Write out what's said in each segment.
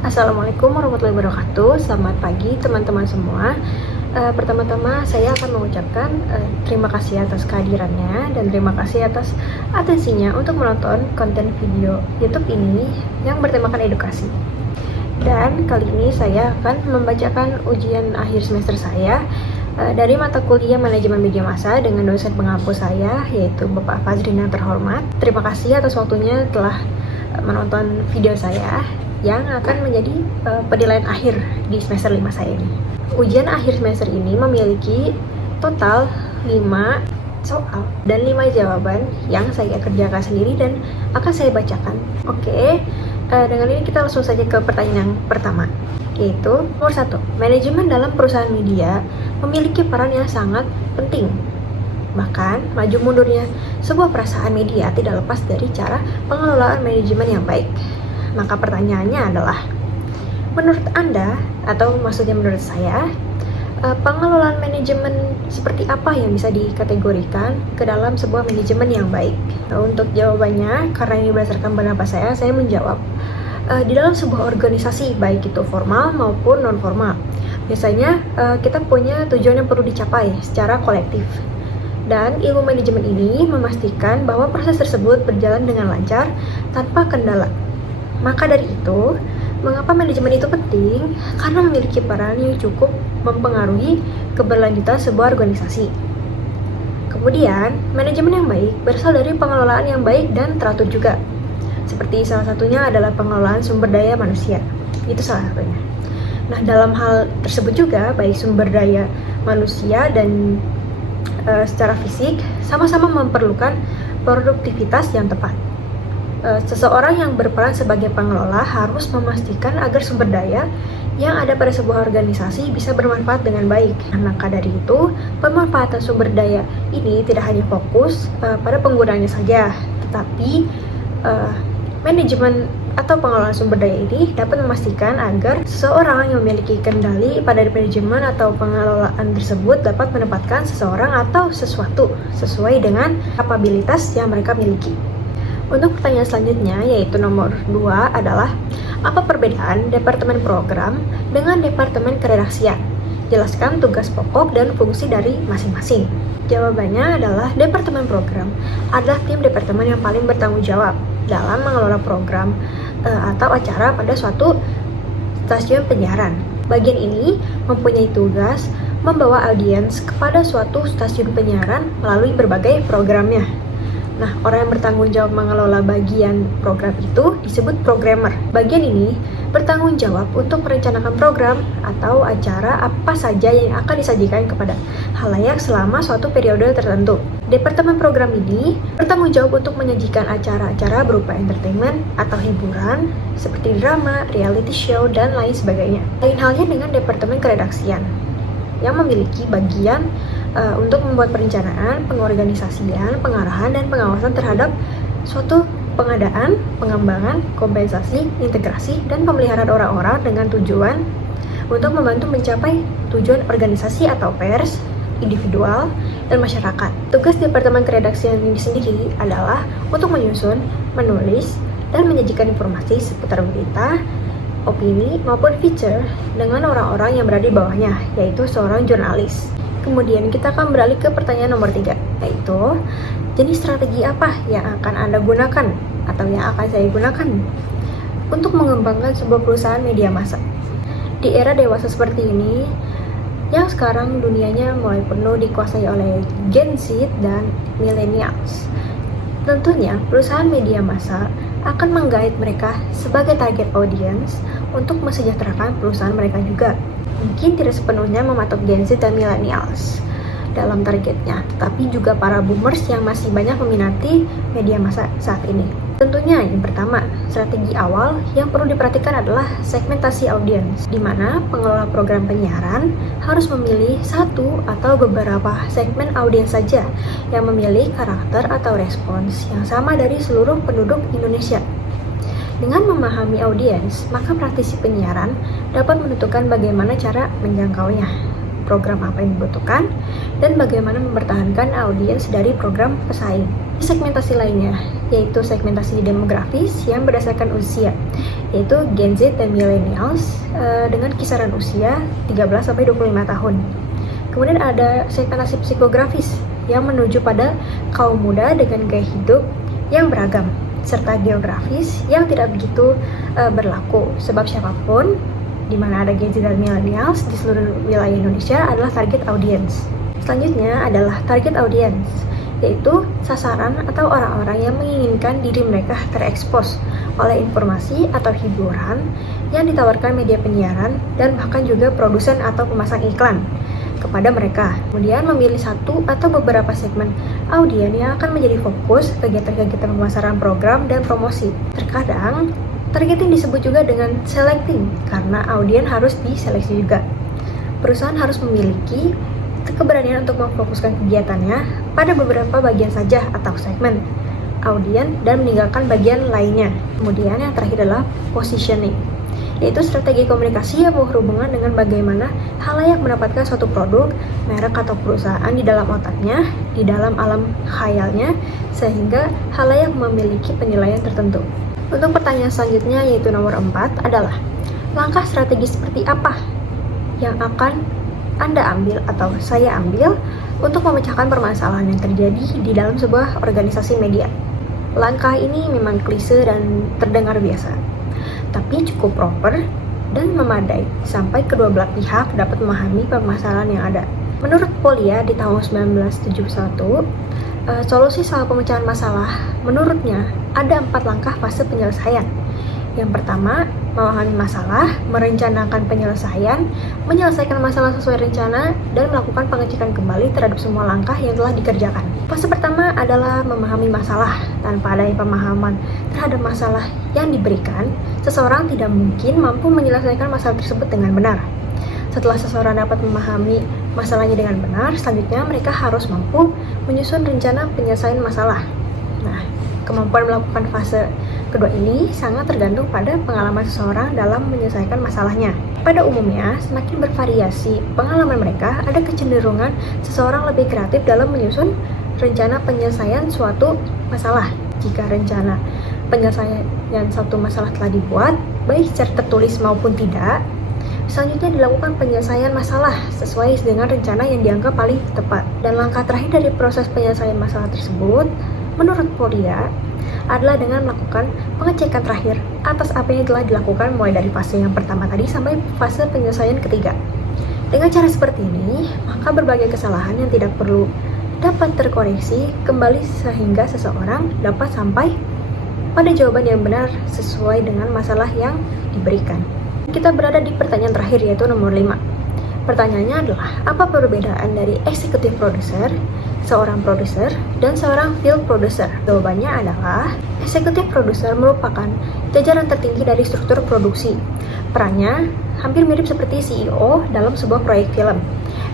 Assalamualaikum warahmatullahi wabarakatuh. Selamat pagi teman-teman semua. Pertama-tama saya akan mengucapkan terima kasih atas kehadirannya dan terima kasih atas atensinya untuk menonton konten video YouTube ini yang bertemakan edukasi. Dan kali ini saya akan membacakan ujian akhir semester saya dari mata kuliah Manajemen Media Massa dengan dosen pengampu saya, yaitu Bapak Fazrin yang terhormat. Terima kasih atas waktunya telah menonton video saya yang akan menjadi penilaian akhir di semester 5 saya ini. Ujian akhir semester ini memiliki total 5 soal dan 5 jawaban yang saya kerjakan sendiri dan akan saya bacakan. Oke, dengan ini kita langsung saja ke pertanyaan yang pertama, yaitu nomor 1. Manajemen dalam perusahaan media memiliki peran yang sangat penting. Bahkan, maju mundurnya sebuah perusahaan media tidak lepas dari cara pengelolaan manajemen yang baik. Maka pertanyaannya adalah, menurut Anda, atau maksudnya menurut saya, pengelolaan manajemen seperti apa yang bisa dikategorikan ke dalam sebuah manajemen yang baik? Untuk jawabannya, karena ini berdasarkan pendapat saya menjawab, di dalam sebuah organisasi, baik itu formal maupun non-formal, biasanya kita punya tujuan yang perlu dicapai secara kolektif. Dan ilmu manajemen ini memastikan bahwa proses tersebut berjalan dengan lancar tanpa kendala. Maka dari itu, mengapa manajemen itu penting? Karena memiliki peran yang cukup mempengaruhi keberlanjutan sebuah organisasi. Kemudian, manajemen yang baik berasal dari pengelolaan yang baik dan teratur juga. Seperti salah satunya adalah pengelolaan sumber daya manusia. Itu salah satunya. Nah, dalam hal tersebut juga, baik sumber daya manusia dan secara fisik sama-sama memerlukan produktivitas yang tepat. Seseorang yang berperan sebagai pengelola harus memastikan agar sumber daya yang ada pada sebuah organisasi bisa bermanfaat dengan baik. Maka dari itu, pemanfaatan sumber daya ini tidak hanya fokus pada penggunaannya saja, tetapi manajemen atau pengelolaan sumber daya ini dapat memastikan agar seseorang yang memiliki kendali pada manajemen atau pengelolaan tersebut dapat menempatkan seseorang atau sesuatu sesuai dengan kapabilitas yang mereka miliki. Untuk pertanyaan selanjutnya, yaitu nomor 2 adalah, apa perbedaan Departemen Program dengan Departemen Keredaksian? Jelaskan tugas pokok dan fungsi dari masing-masing. Jawabannya adalah, Departemen Program adalah tim departemen yang paling bertanggung jawab dalam mengelola program atau acara pada suatu stasiun penyiaran. Bagian ini mempunyai tugas membawa audiens kepada suatu stasiun penyiaran melalui berbagai programnya. Nah, orang yang bertanggung jawab mengelola bagian program itu disebut programmer. Bagian ini bertanggung jawab untuk merencanakan program atau acara apa saja yang akan disajikan kepada khalayak selama suatu periode tertentu. Departemen program ini bertanggung jawab untuk menyajikan acara-acara berupa entertainment atau hiburan seperti drama, reality show, dan lain sebagainya. Lain halnya dengan Departemen Keredaksian yang memiliki bagian untuk membuat perencanaan, pengorganisasian, pengarahan, dan pengawasan terhadap suatu pengadaan, pengembangan, kompensasi, integrasi, dan pemeliharaan orang-orang dengan tujuan untuk membantu mencapai tujuan organisasi atau pers, individual, dan masyarakat. Tugas Departemen Keredaksian ini sendiri adalah untuk menyusun, menulis, dan menyajikan informasi seputar berita, opini, maupun feature dengan orang-orang yang berada di bawahnya, yaitu seorang jurnalis. Kemudian kita akan beralih ke pertanyaan nomor 3, yaitu jenis strategi apa yang akan Anda gunakan atau yang akan saya gunakan untuk mengembangkan sebuah perusahaan media massa. Di era dewasa seperti ini, yang sekarang dunianya mulai penuh dikuasai oleh Gen Z dan Millennials. Tentunya perusahaan media massa akan menggait mereka sebagai target audience untuk mensejahterakan perusahaan mereka juga. Mungkin tidak sepenuhnya mematok Gen Z dan Millennials dalam targetnya, tetapi juga para boomers yang masih banyak meminati media massa saat ini. Tentunya yang pertama, strategi awal yang perlu diperhatikan adalah segmentasi audiens, di mana pengelola program penyiaran harus memilih satu atau beberapa segmen audiens saja yang memilih karakter atau respons yang sama dari seluruh penduduk Indonesia. Dengan memahami audiens, maka praktisi penyiaran dapat menentukan bagaimana cara menjangkaunya. program apa yang dibutuhkan, dan bagaimana mempertahankan audiens dari program pesaing. Segmentasi lainnya, yaitu segmentasi demografis yang berdasarkan usia, yaitu Gen Z dan Millennials dengan kisaran usia 13-25 tahun. Kemudian ada segmentasi psikografis yang menuju pada kaum muda dengan gaya hidup yang beragam, serta geografis yang tidak begitu berlaku, sebab siapapun di mana ada Gen Z dan Millennials di seluruh wilayah Indonesia adalah target audience. Selanjutnya adalah target audience, yaitu sasaran atau orang-orang yang menginginkan diri mereka terekspos oleh informasi atau hiburan yang ditawarkan media penyiaran dan bahkan juga produsen atau pemasang iklan kepada mereka. Kemudian memilih satu atau beberapa segmen audiens yang akan menjadi fokus kegiatan-kegiatan pemasaran program dan promosi. Terkadang targeting disebut juga dengan selecting karena audiens harus diseleksi juga. Perusahaan harus memiliki keberanian untuk memfokuskan kegiatannya pada beberapa bagian saja atau segmen audiens dan meninggalkan bagian lainnya. Kemudian yang terakhir adalah positioning, yaitu strategi komunikasi yang berhubungan dengan bagaimana khalayak mendapatkan suatu produk, merek atau perusahaan di dalam otaknya, di dalam alam khayalnya, sehingga khalayak memiliki penilaian tertentu. Untuk pertanyaan selanjutnya, yaitu nomor 4, adalah langkah strategi seperti apa yang akan Anda ambil atau saya ambil untuk memecahkan permasalahan yang terjadi di dalam sebuah organisasi media. Langkah ini memang klise dan terdengar biasa, tapi cukup proper dan memadai sampai kedua belah pihak dapat memahami permasalahan yang ada. Menurut Polya di tahun 1971, solusi soal pemecahan masalah menurutnya ada 4 langkah fase penyelesaian. Yang pertama, memahami masalah, merencanakan penyelesaian, menyelesaikan masalah sesuai rencana, dan melakukan pengecekan kembali terhadap semua langkah yang telah dikerjakan. Fase pertama adalah memahami masalah. Tanpa adanya pemahaman terhadap masalah yang diberikan, seseorang tidak mungkin mampu menyelesaikan masalah tersebut dengan benar. Setelah seseorang dapat memahami masalahnya dengan benar, selanjutnya mereka harus mampu menyusun rencana penyelesaian masalah. Nah, kemampuan melakukan fase kedua ini sangat tergantung pada pengalaman seseorang dalam menyelesaikan masalahnya. Pada umumnya, semakin bervariasi pengalaman mereka, ada kecenderungan seseorang lebih kreatif dalam menyusun rencana penyelesaian suatu masalah. Jika rencana penyelesaian suatu masalah telah dibuat, baik secara tertulis maupun tidak, selanjutnya dilakukan penyelesaian masalah sesuai dengan rencana yang dianggap paling tepat. Dan langkah terakhir dari proses penyelesaian masalah tersebut, menurut Polya, adalah dengan melakukan pengecekan terakhir atas apa yang telah dilakukan mulai dari fase yang pertama tadi sampai fase penyelesaian ketiga. Dengan cara seperti ini, maka berbagai kesalahan yang tidak perlu dapat terkoreksi kembali sehingga seseorang dapat sampai pada jawaban yang benar sesuai dengan masalah yang diberikan. Kita berada di pertanyaan terakhir, yaitu nomor 5. Pertanyaannya adalah, apa perbedaan dari executive producer, seorang produser, dan seorang field producer? Jawabannya adalah, executive producer merupakan jajaran tertinggi dari struktur produksi. Perannya hampir mirip seperti CEO dalam sebuah proyek film.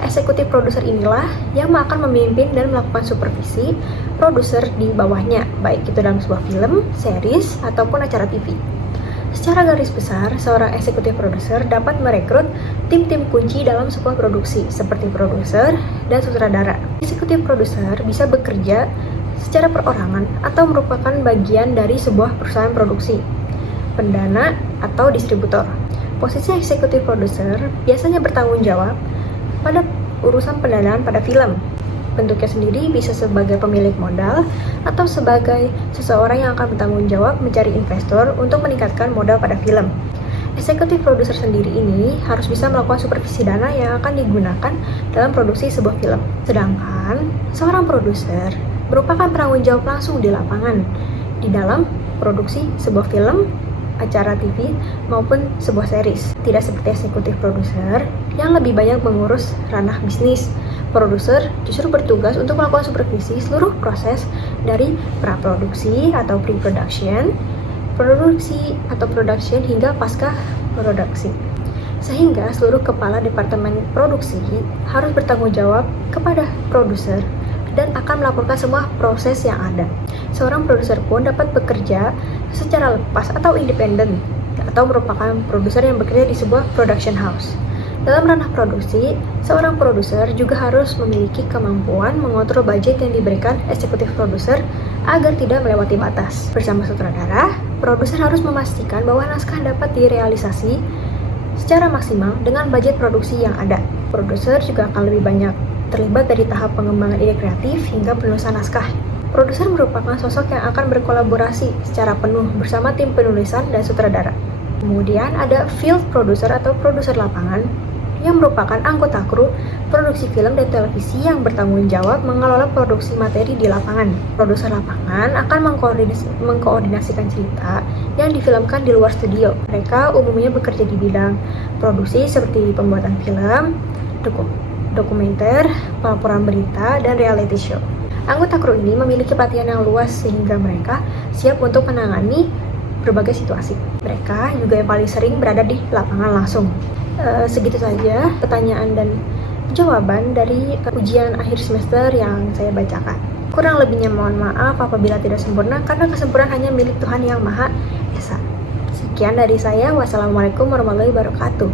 Executive producer inilah yang akan memimpin dan melakukan supervisi produser di bawahnya, baik itu dalam sebuah film, series, ataupun acara TV. Secara garis besar, seorang eksekutif produser dapat merekrut tim-tim kunci dalam sebuah produksi, seperti produser dan sutradara. Eksekutif produser bisa bekerja secara perorangan atau merupakan bagian dari sebuah perusahaan produksi, pendana, atau distributor. Posisi eksekutif produser biasanya bertanggung jawab pada urusan pendanaan pada film. Bentuknya sendiri bisa sebagai pemilik modal atau sebagai seseorang yang akan bertanggung jawab mencari investor untuk meningkatkan modal pada film. Eksekutif produser sendiri ini harus bisa melakukan supervisi dana yang akan digunakan dalam produksi sebuah film. Sedangkan seorang produser merupakan penanggung jawab langsung di lapangan di dalam produksi sebuah film, acara TV, maupun sebuah series. Tidak seperti eksekutif produser yang lebih banyak mengurus ranah bisnis. Produser justru bertugas untuk melakukan supervisi seluruh proses dari praproduksi atau pre-production, produksi atau production hingga pasca produksi. Sehingga seluruh kepala departemen produksi harus bertanggung jawab kepada produser dan akan melaporkan semua proses yang ada. Seorang produser pun dapat bekerja secara lepas atau independen atau merupakan produser yang bekerja di sebuah production house. Dalam ranah produksi, seorang produser juga harus memiliki kemampuan mengontrol budget yang diberikan eksekutif produser agar tidak melewati batas. Bersama sutradara, produser harus memastikan bahwa naskah dapat direalisasi secara maksimal dengan budget produksi yang ada. Produser juga akan lebih banyak terlibat dari tahap pengembangan ide kreatif hingga penulisan naskah. Produser merupakan sosok yang akan berkolaborasi secara penuh bersama tim penulisan dan sutradara. Kemudian ada field producer atau produser lapangan yang merupakan anggota kru produksi film dan televisi yang bertanggung jawab mengelola produksi materi di lapangan. Produser lapangan akan mengkoordinasikan cerita yang difilmkan di luar studio. Mereka umumnya bekerja di bidang produksi seperti pembuatan film, dokumenter, pelaporan berita, dan reality show. Anggota kru ini memiliki pelatihan yang luas sehingga mereka siap untuk menangani berbagai situasi. Mereka juga yang paling sering berada di lapangan langsung. Segitu saja pertanyaan dan jawaban dari ujian akhir semester yang saya bacakan. Kurang lebihnya mohon maaf apabila tidak sempurna, karena kesempurnaan hanya milik Tuhan Yang Maha Esa. Sekian dari saya. Wassalamualaikum warahmatullahi wabarakatuh.